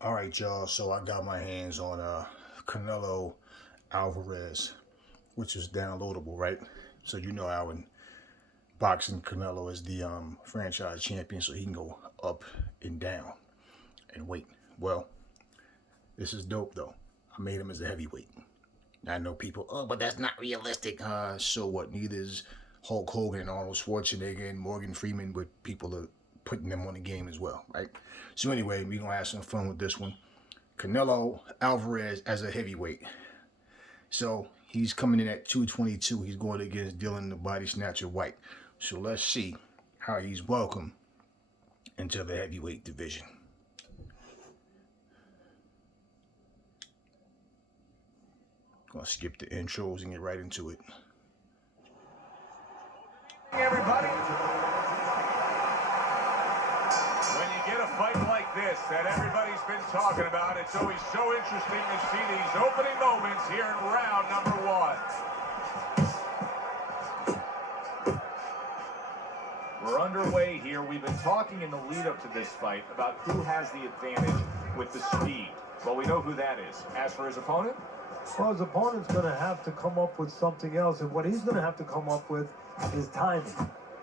All right, y'all. So I got my hands on Canelo Alvarez, which is downloadable, right? So you know how in boxing Canelo is the franchise champion, so he can go up and down and weight. Well, this is dope though. I made him as a heavyweight. Now, I know people, oh, but that's not realistic. So what? Neither is Hulk Hogan and Arnold Schwarzenegger and Morgan Freeman, but people are putting them on the game as well, right? So anyway, we're gonna have some fun with this one. Canelo Alvarez as a heavyweight. So he's coming in at 222. He's going against Dillian the Body Snatcher Whyte. So let's see how he's welcome into the heavyweight division. Gonna skip the intros and get right into it. Everybody, when you get a fight like this that everybody's been talking about, it's always so interesting to see these opening moments here in round number one. We're underway here. We've been talking in the lead up to this fight about who has the advantage with the speed. Well, we know who that is. As for his opponent? Well, his opponent's going to have to come up with something else, and what he's going to have to come up with is timing.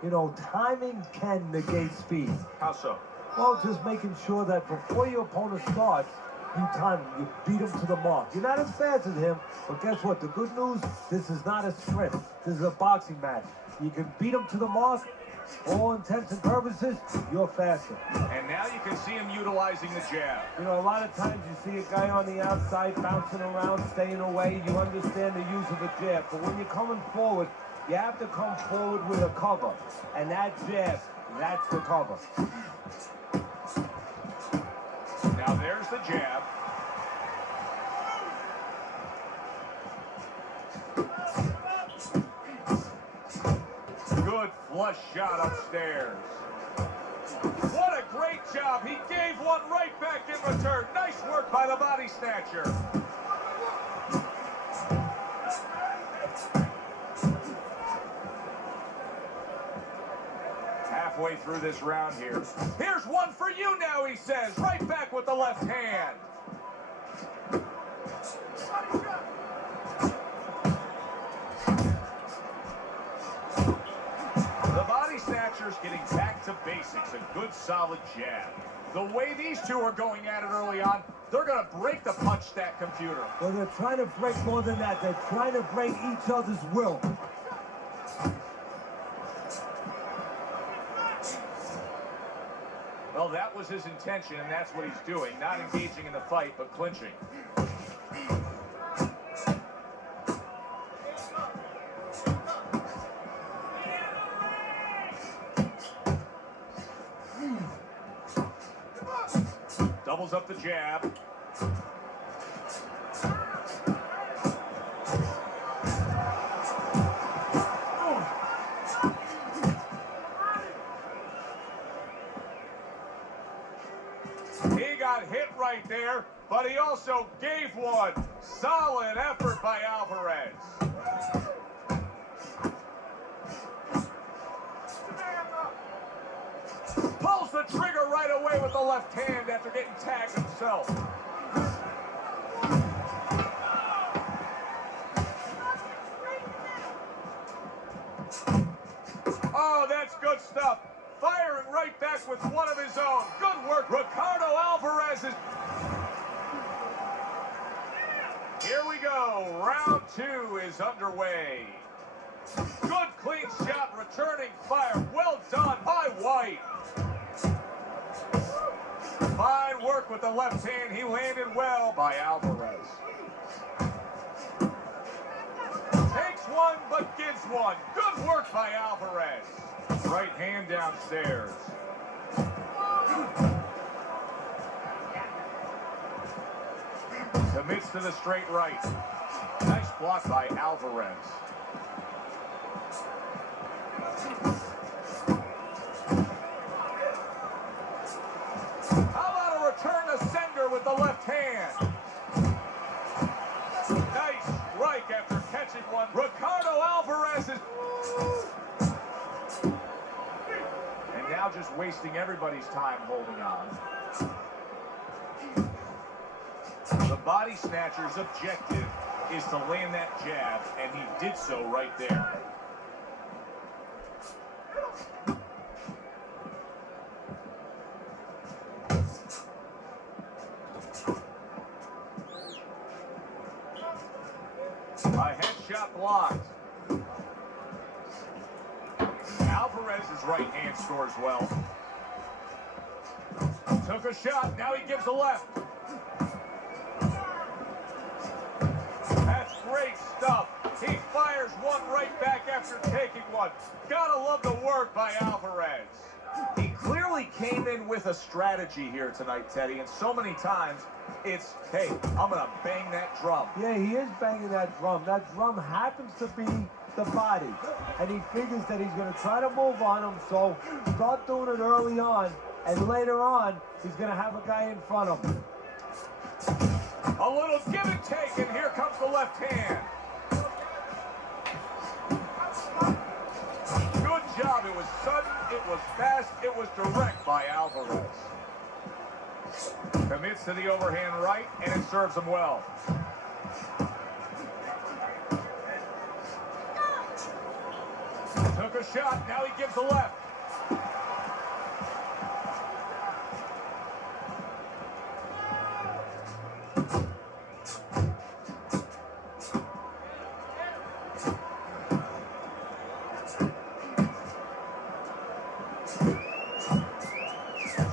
You know, timing can negate speed. How so? Well, just making sure that before your opponent starts, you time him, you beat him to the mark. You're not as fast as him, but guess what? The good news, this is not a sprint. This is a boxing match. You can beat him to the mark. For all intents and purposes, you're faster. And now you can see him utilizing the jab. You know, a lot of times you see a guy on the outside bouncing around, staying away. You understand the use of a jab. But when you're coming forward, you have to come forward with a cover. And that jab, that's the cover. Now there's the jab. Good flush shot upstairs. What a great job. He gave one right back in return. Nice work by the body snatcher. Halfway through this round here. Here's one for you now, he says. Right back with the left hand. Snatchers getting back to basics, a good solid jab. The way these two are going at it early on, they're going to break the punch stat computer. Well, they're trying to break more than that. They're trying to break each other's will. Well, that was his intention, and that's what he's doing. Not engaging in the fight, but clinching. Doubles up the jab. He got hit right there, but he also gave one. Solid effort by Alvarez. Pulls the trigger right away with the left hand after getting tagged himself. Oh, that's good stuff. Firing right back with one of his own. Good work. Ricardo Alvarez is... Here we go. Round two is underway. Good clean shot, returning fire. Well done by Whyte. Fine work with the left hand. He landed well by Alvarez. Takes one, but gives one. Good work by Alvarez. Right hand downstairs. Commits to the straight right. Nice block by Alvarez. How about a return to sender with the left hand? Nice strike after catching one. Ricardo Alvarez is... And now just wasting everybody's time holding on. body snatcher's objective is to land that jab, and he did so right there. A headshot blocked. Alvarez's right hand scores well. Took a shot, now he gives a left. That's great stuff. He fires one right back after taking one. Gotta love the work by Alvarez. He clearly came in with a strategy here tonight, Teddy, and so many times it's, hey, I'm gonna bang that drum. Yeah, he is banging that drum. That drum happens to be the body. And he figures that he's going to try to move on him, so start doing it early on. And later on, he's going to have a guy in front of him. A little give and take, and here comes the left hand. Good job. It was sudden, it was fast, it was direct by Alvarez. Commits to the overhand right, and it serves him well. Took a shot, now he gives a left.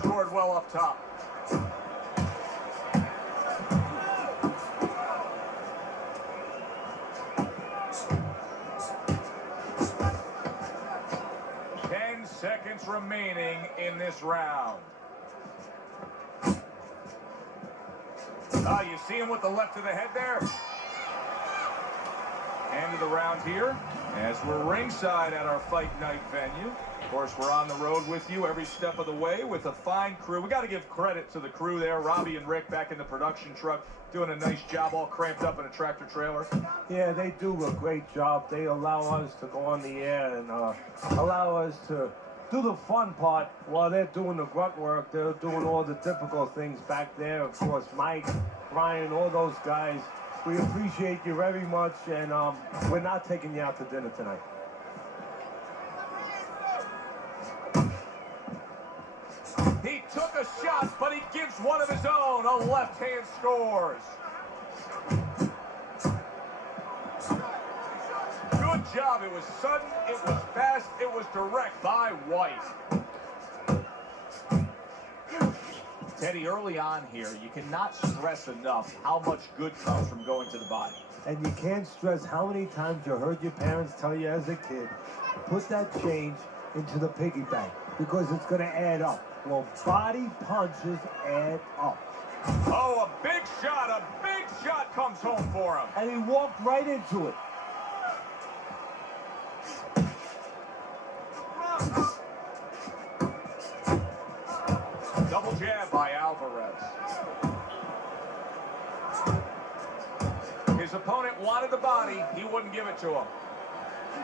Scored well up top. Seconds remaining in this round. You see him with the left of the head there. End of the round here as we're ringside at our fight night venue. Of course, we're on the road with you every step of the way with a fine crew. We got to give credit to the crew there. Robbie and Rick back in the production truck doing a nice job, all cramped up in a tractor trailer. Yeah, they do a great job. They allow us to go on the air and allow us to do the fun part while they're doing the grunt work. They're doing all the difficult things back there. Of course, Mike, Brian, all those guys. We appreciate you very much, and we're not taking you out to dinner tonight. He took a shot, but he gives one of his own. A left hand scores. Good job. It was sudden, it was fast, it was direct by Whyte. Teddy, early on here, you cannot stress enough how much good comes from going to the body. And you can't stress how many times you heard your parents tell you as a kid, put that change into the piggy bank because it's going to add up. Well, body punches add up. Oh, a big shot comes home for him. And he walked right into it. Double jab by Alvarez. His opponent wanted the body. He wouldn't give it to him.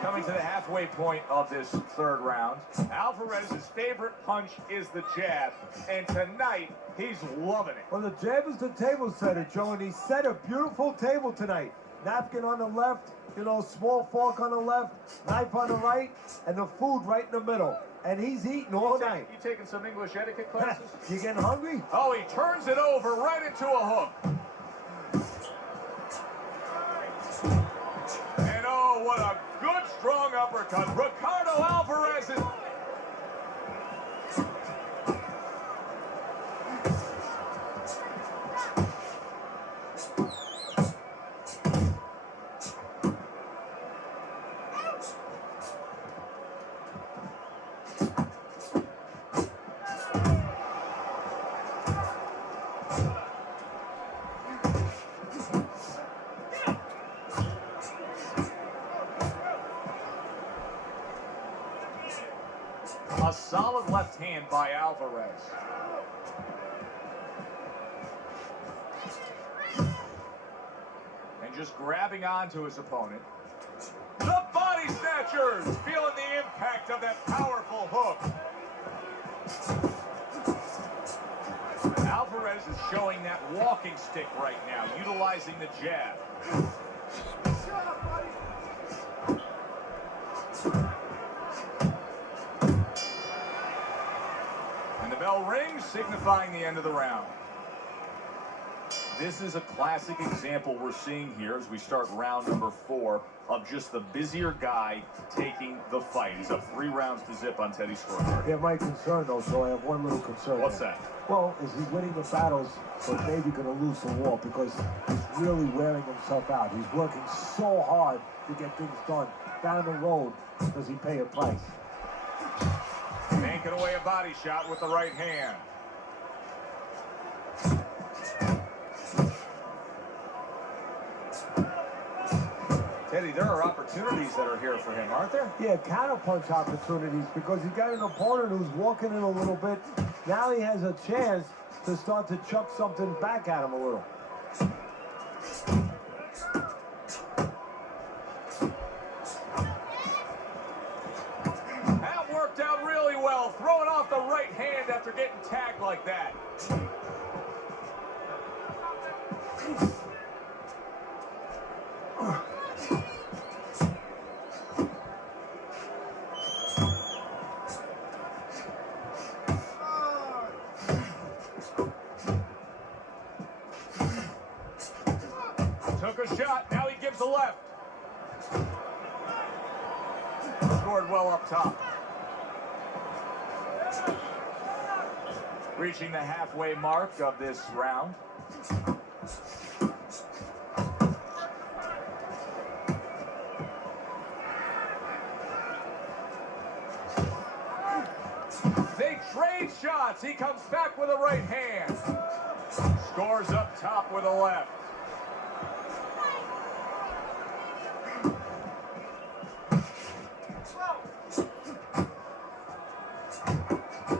Coming to the halfway point of this third round, Alvarez's favorite punch is the jab, and tonight he's loving it. Well, the jab is the table setter, Joe, and he set a beautiful table tonight. Napkin on the left, small fork on the left, knife on the right, and the food right in the middle. And he's eating all night. You taking some English etiquette classes? You getting hungry? Oh, he turns it over right into a hook. And oh, what a good, strong uppercut. Ricardo Alvarez is... A solid left hand by Alvarez. And just grabbing onto his opponent. The body snatchers feeling the impact of that powerful hook. Alvarez is showing that walking stick right now, utilizing the jab. And the bell rings, signifying the end of the round. This is a classic example we're seeing here as we start round number 4 of just the busier guy taking the fight. He's up 3 rounds to zip on Teddy's scorecard. Yeah, my concern, though, so I have one little concern. What's there. that? Well, is he's winning the battles, but maybe going to lose the war because he's really wearing himself out. He's working so hard to get things done. Down the road, does he pay a price? Banking away a body shot with the right hand. Teddy, there are opportunities that are here for him, aren't there? Yeah, counterpunch opportunities because he's got an opponent who's walking in a little bit. Now he has a chance to start to chuck something back at him a little. That worked out really well, throwing off the right hand after getting tagged like that. Took a shot, now he gives a left. Scored well up top. Reaching the halfway mark of this round. They trade shots. He comes back with a right hand. Scores up top with a left.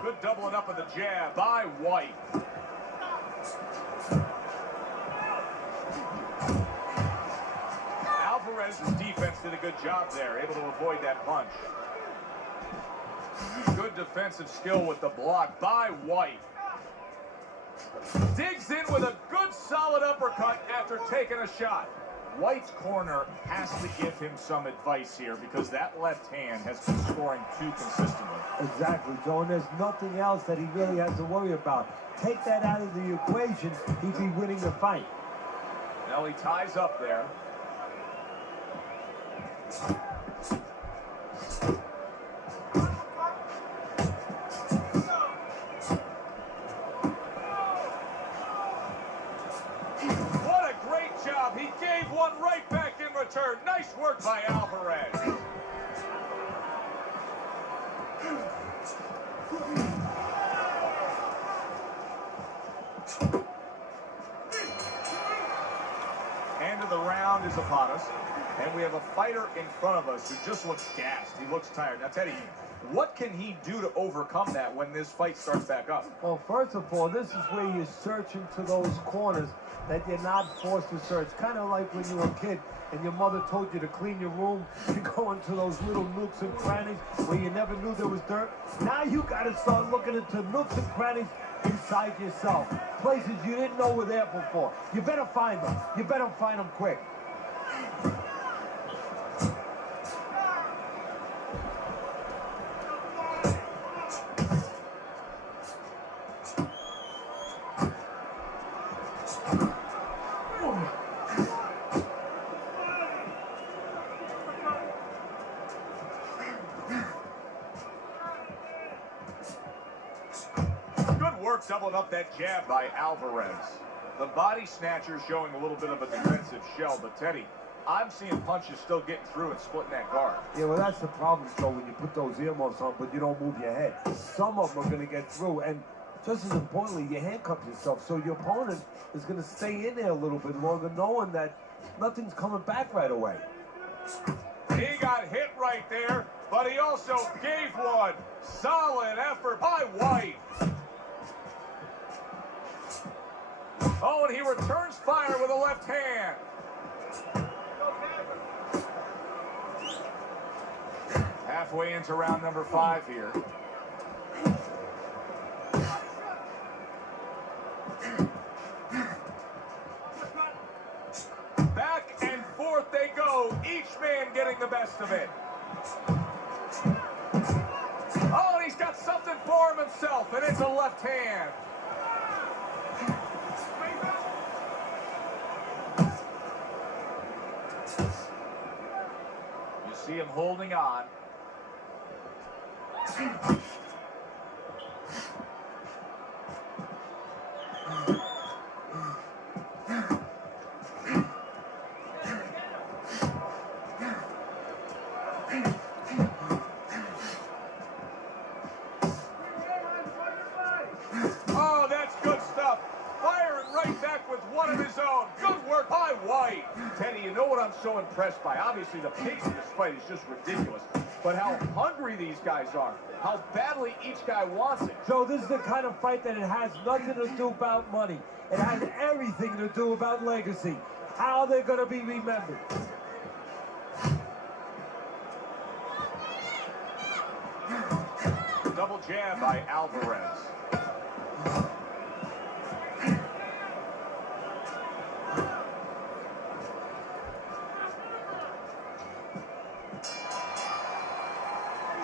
Good doubling up of the jab by Whyte. Alvarez's defense did a good job there, able to avoid that punch. Good defensive skill with the block by Whyte. Digs in with a good solid uppercut after taking a shot. Whyte's corner has to give him some advice here because that left hand has been scoring too consistently. Exactly, Joe, and there's nothing else that he really has to worry about. Take that out of the equation, he'd be winning the fight. Now he ties up there. What a great job. He gave one right back in return. Nice work by Alvarez. End of the round is upon us, and we have a fighter in front of us who just looks gassed. He looks tired. Now, Teddy, what can he do to overcome that when this fight starts back up? Well, first of all, this is where you search into those corners that you're not forced to search. Kind of like when you were a kid and your mother told you to clean your room. You go into those little nooks and crannies where you never knew there was dirt. Now you got to start looking into nooks and crannies inside yourself. Places you didn't know were there before. You better find them. You better find them quick. Work doubling up that jab by Alvarez. The body snatcher showing a little bit of a defensive shell, but Teddy, I'm seeing punches still getting through and splitting that guard. Yeah, well, that's the problem, Joe, when you put those earmuffs on, but you don't move your head. Some of them are going to get through, and just as importantly, you handcuff yourself, so your opponent is going to stay in there a little bit longer, knowing that nothing's coming back right away. He got hit right there, but he also gave one. Solid effort by Whyte. Oh, and he returns fire with a left hand. Halfway into round number 5 here. getting the best of it. Oh, and he's got something for himself, and it's a left hand. You see him holding on. Oh, that's good stuff. Firing right back with one of his own. Good work by Whyte. Teddy, you know what I'm so impressed by? Obviously, the pace of this fight is just ridiculous. But how hungry these guys are. How badly each guy wants it. Joe, this is the kind of fight that it has nothing to do about money. It has everything to do about legacy. How they're going to be remembered. Double jab by Alvarez.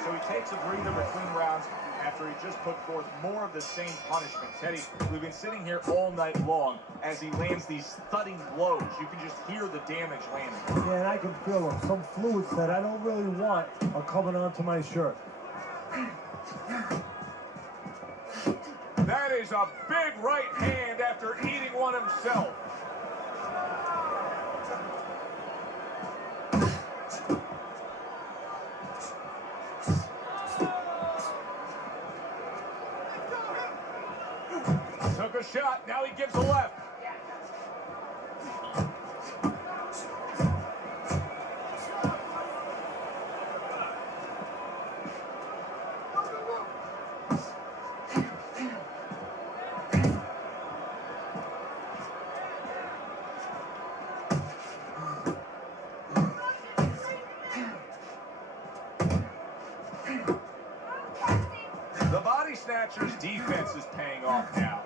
So he takes a breather between rounds after he just put forth more of the same punishment. Teddy, we've been sitting here all night long as he lands these thudding blows. You can just hear the damage landing. Yeah, and I can feel them. Some fluids that I don't really want are coming onto my shirt. That is a big right hand after eating one himself. Took a shot, now he gives a left. The body snatcher's defense is paying off now.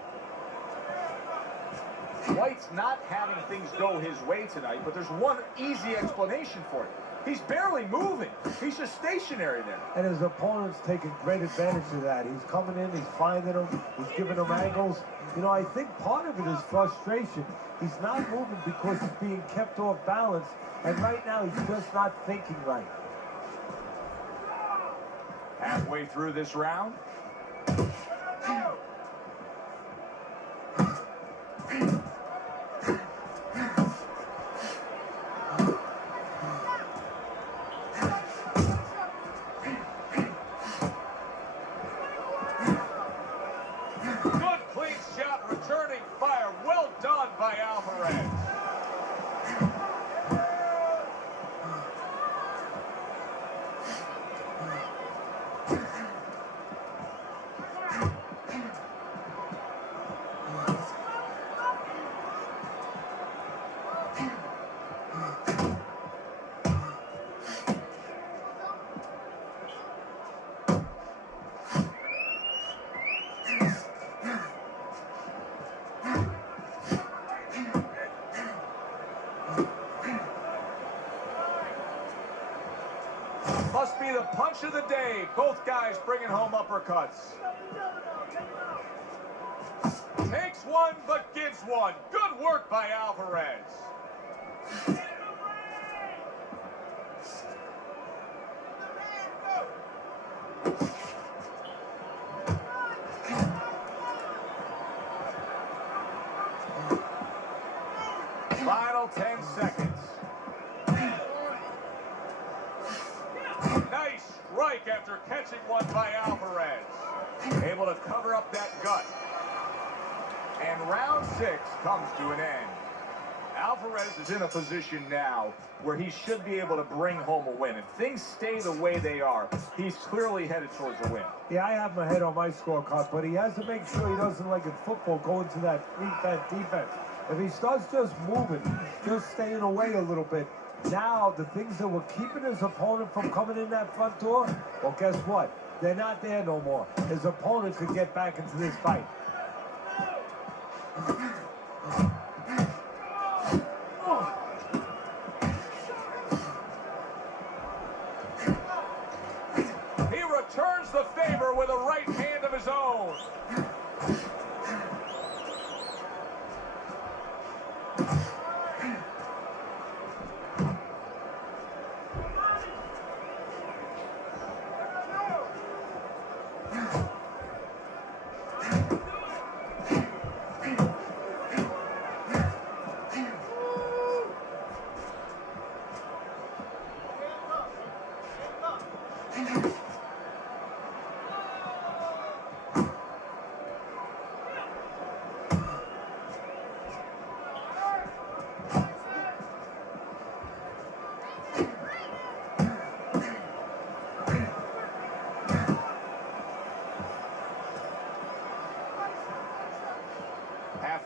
Whyte's not having things go his way tonight, but there's one easy explanation for it. He's barely moving. He's just stationary there. And his opponent's taking great advantage of that. He's coming in, he's finding them, he's giving them angles. You know, I think part of it is frustration. He's not moving because he's being kept off balance, and right now he's just not thinking right. Halfway through this round. Good clean shot, returning fire. Well done by Alvarez. Must be the punch of the day. Both guys bringing home uppercuts. Takes one, but gives one. Good work by Alvarez. Final 10 seconds. Nice strike after catching one by Alvarez. Able to cover up that gut. And round 6 comes to an end. Alvarez is in a position now where he should be able to bring home a win. If things stay the way they are, he's clearly headed towards a win. Yeah, I have my head on my scorecard, but he has to make sure he doesn't, like in football, go into that defense. If he starts just moving, just staying away a little bit, now the things that were keeping his opponent from coming in that front door, well, guess what? They're not there no more. His opponent could get back into this fight.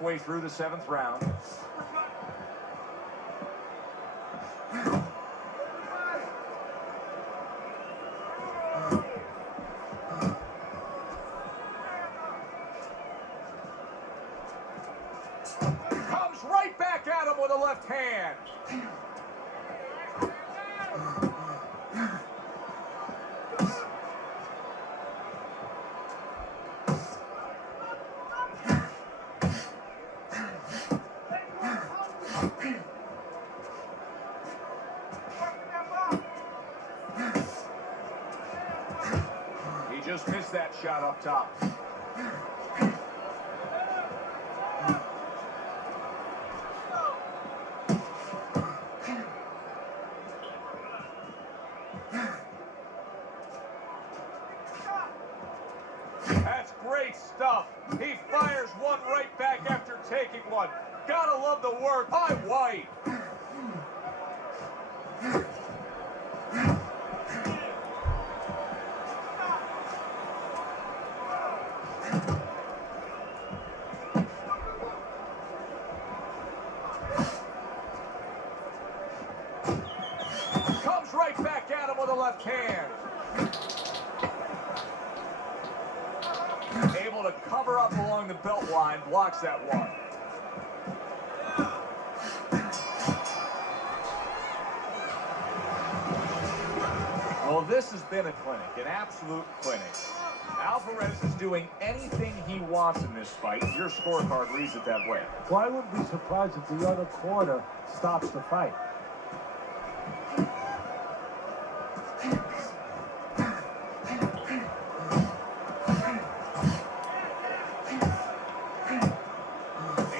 halfway through the 7th round. Comes right back at him with a left hand. He just missed that shot up top. That's great stuff. He fires one right back after taking one. Gotta love the work by Whyte. Comes right back at him with a left hand. Able to cover up along the belt line, blocks that one. Well, this has been a clinic, an absolute clinic. Alvarez is doing anything he wants in this fight. Your scorecard reads it that way. Well, I wouldn't be surprised if the other corner stops the fight.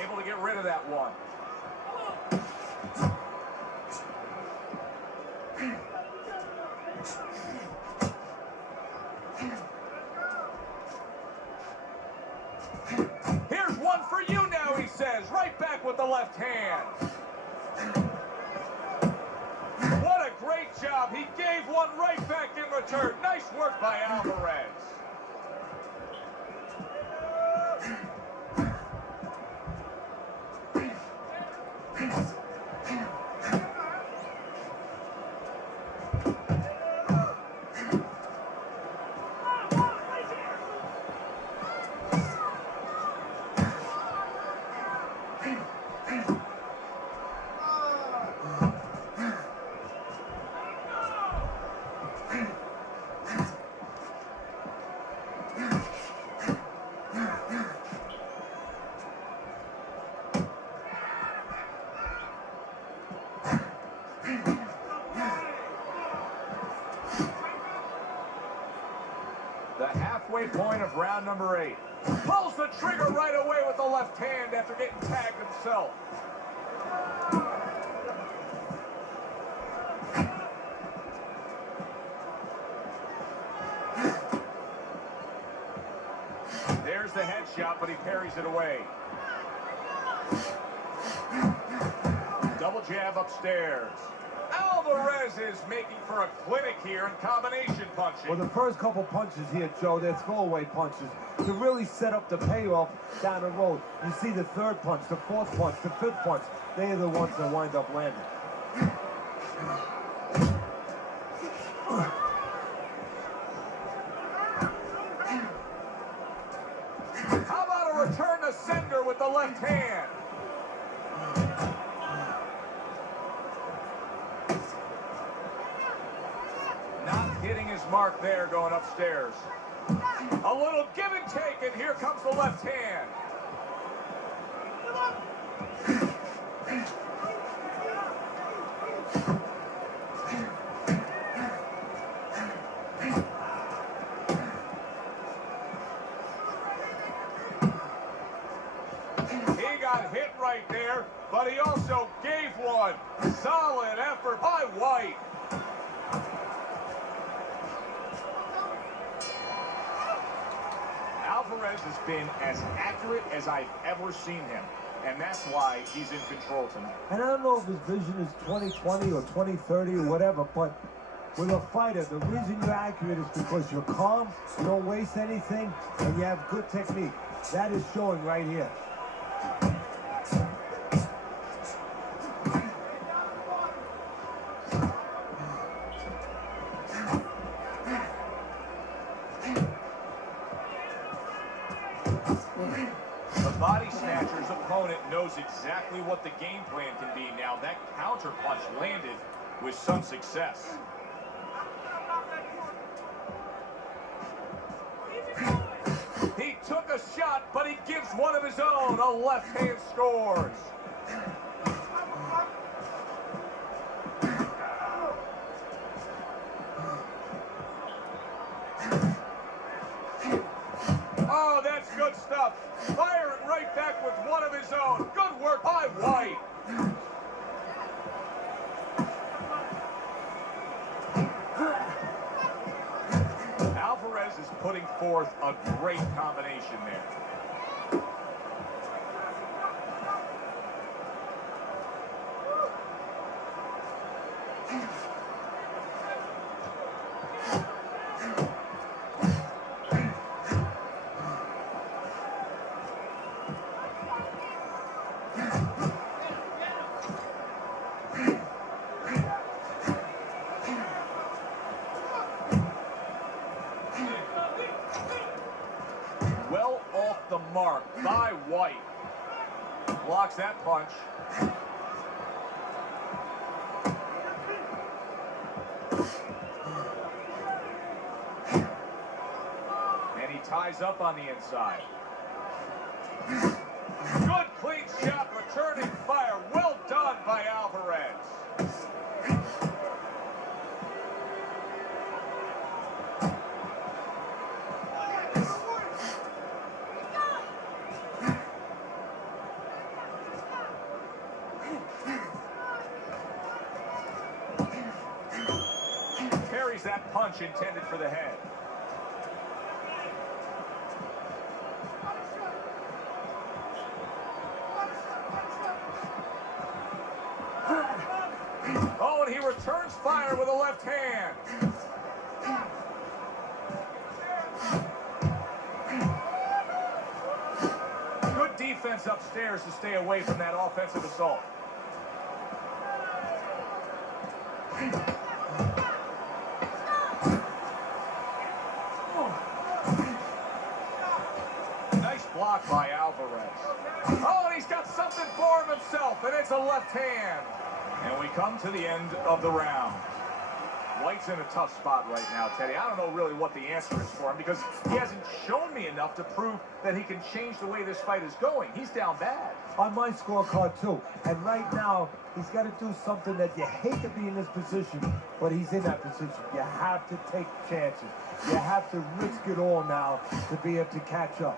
Able to get rid of that one. Here's one for you now, he says. Right back with the left hand. What a great job. He gave one right back in return. Nice work by Alvarez. The halfway point of round number 8. Pulls the trigger right away with the left hand after getting tagged himself. There's the headshot, but he parries it away. Double jab upstairs. Alvarez is making for a clinic here in combination punching. Well, the first couple punches here, Joe, they're throwaway punches to really set up the payoff down the road. You see the third punch, the fourth punch, the fifth punch. They're the ones that wind up landing. How about a return to sender with the left hand? Not hitting his mark there, going upstairs. A little give and take, and here comes the left hand. He got hit right there, but he also gave one. Solid effort by Whyte. Alvarez has been as accurate as I've ever seen him, and that's why he's in control tonight. And I don't know if his vision is 20/20 or 20/30 or whatever, but with a fighter, the reason you're accurate is because you're calm, you don't waste anything, and you have good technique. That is showing right here. opponent knows exactly what the game plan can be now. That counter punch landed with some success. He took a shot, but he gives one of his own. A left hand scores. Oh, that's good stuff. Firing right back with one of his own. Good work by Whyte. Alvarez is putting forth a great combination there. Well off the mark by Whyte. Blocks that punch. And he ties up on the inside. Good clean shot, returning fire. Well done by Alvarez. Carries that punch intended for the head. Oh, and he returns fire with a left hand. Good defense upstairs to stay away from that offensive assault. Nice block by Alvarez. Oh, and he's got something for him himself, and it's a left hand. And we come to the end of the round. Whyte's in a tough spot right now, Teddy. I don't know really what the answer is for him because he hasn't shown me enough to prove that he can change the way this fight is going. He's down bad. On my scorecard too. And right now, he's got to do something that you hate to be in this position, but he's in that position. You have to take chances. You have to risk it all now to be able to catch up.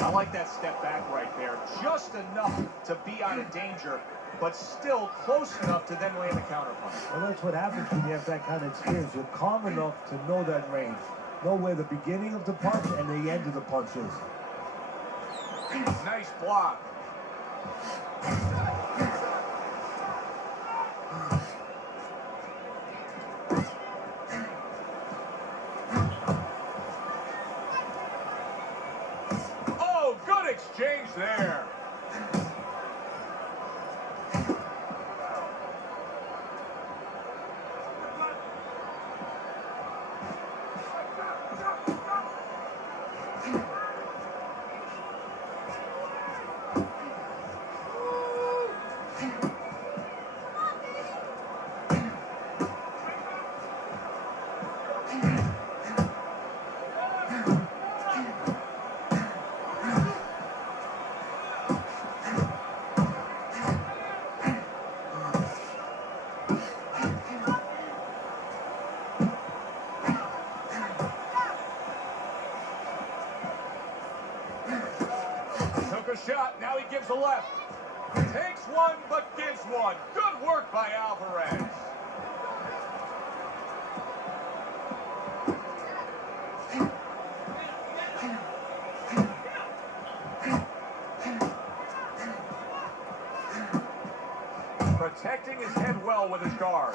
I like that step back right there. Just enough to be out of danger, but still close enough to then land the counterpunch. Well, that's what happens when you have that kind of experience. You're calm enough to know that range. Know where the beginning of the punch and the end of the punch is. Nice block. Oh, good exchange there. Took a shot, now he gives a left. Takes one, but gives one. Good work by Alvarez. Protecting his head well with his guard.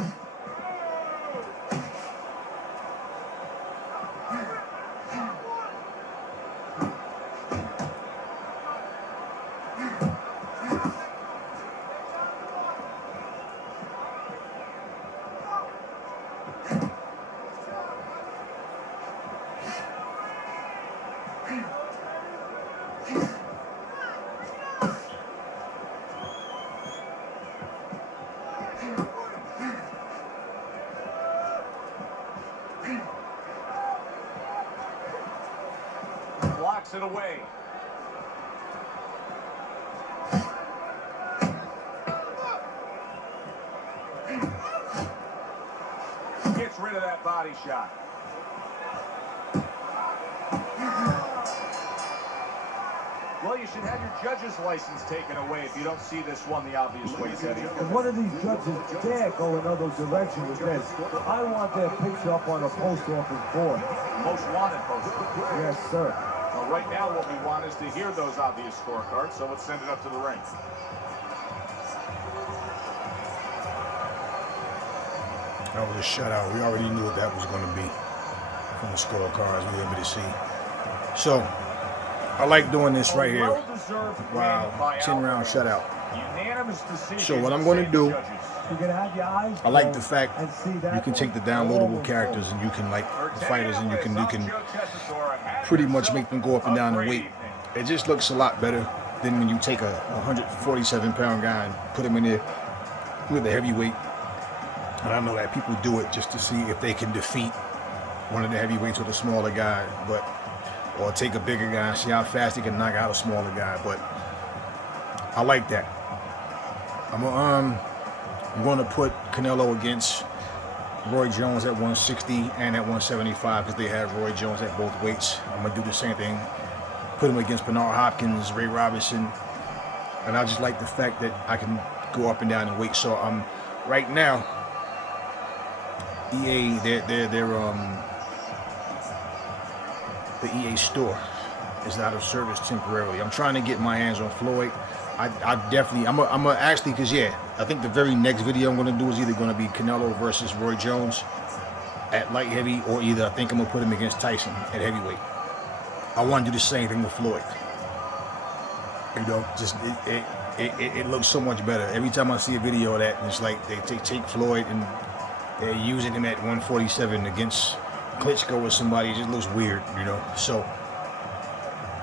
Blocks it away. Gets rid of that body shot. Well, you should have your judge's license taken away if you don't see this one the obvious way, Teddy. If one of these judges dare go another direction with this, I want their picture up on a post office board. Most wanted poster. Yes, sir. Well, right now what we want is to hear those obvious scorecards, so let's send it up to the ring. That was a shutout. We already knew what that was going to be from the scorecards we were able to see. So, I like doing this right here. Wow, 10-round shutout. So what I'm going to do, I like the fact you can take the downloadable characters and you can like the fighters and you can pretty much make them go up and down in weight. It just looks a lot better than when you take a 147-pound guy and put him in there with a heavyweight. And I know that people do it just to see if they can defeat one of the heavyweights with a smaller guy, or take a bigger guy and see how fast he can knock out a smaller guy. But I like that. I'm going to put Canelo against Roy Jones at 160 and at 175 because they have Roy Jones at both weights. I'm going to do the same thing. Put him against Bernard Hopkins, Ray Robinson. And I just like the fact that I can go up and down in weight. So right now, EA, the EA store is out of service temporarily. I'm trying to get my hands on Floyd. I'm gonna actually, because yeah, I think the very next video I'm gonna do is either gonna be Canelo versus Roy Jones at light heavy, or either I think I'm gonna put him against Tyson at heavyweight. I want to do the same thing with Floyd. You know, just it looks so much better every time I see a video of that. It's like they take Floyd and they're using him at 147 against Klitschko or somebody. It just looks weird, you know. So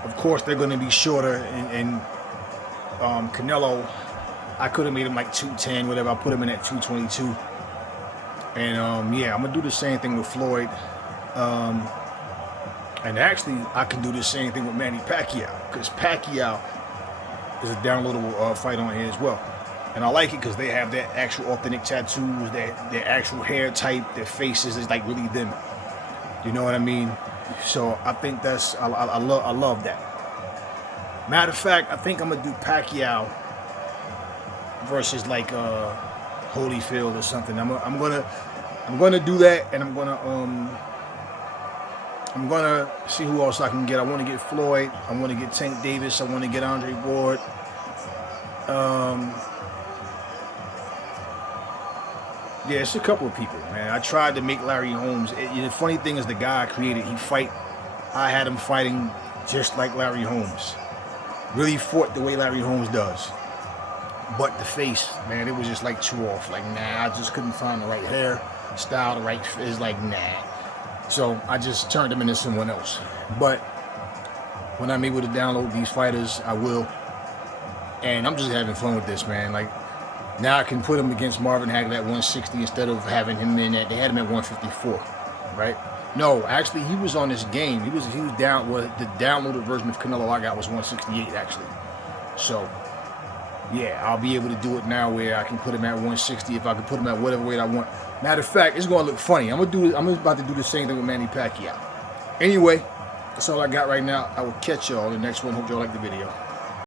of course they're going to be shorter, and Canelo, I could have made him like 210, whatever. I put him in at 222, and yeah, I'm gonna do the same thing with Floyd, and actually I can do the same thing with Manny Pacquiao, because Pacquiao is a downloadable fight on here as well. And I like it because they have their actual authentic tattoos, their actual hair type, their faces is like really them. You know what I mean? So I think that's, I love that. Matter of fact, I think I'm gonna do Pacquiao versus like Holyfield or something. I'm gonna do that, and I'm gonna see who else I can get. I want to get Floyd. I want to get Tank Davis. I want to get Andre Ward. Yeah, it's a couple of people, man. I tried to make Larry Holmes. The funny thing is, the guy I created, I had him fighting just like Larry Holmes. Really fought the way Larry Holmes does. But the face, man, it was just like too off. Like, nah, I just couldn't find the right hair style, the right fit. It's like, nah. So I just turned him into someone else. But when I'm able to download these fighters, I will. And I'm just having fun with this, man. Like, now I can put him against Marvin Hagler at 160 instead of having him in at, they had him at 154, right? No, actually, he was on this game. He was down, well, the downloaded version of Canelo I got was 168, actually. So, yeah, I'll be able to do it now where I can put him at 160 if I can put him at whatever weight I want. Matter of fact, it's going to look funny. I'm about to do the same thing with Manny Pacquiao. Anyway, that's all I got right now. I will catch y'all in the next one. Hope y'all like the video.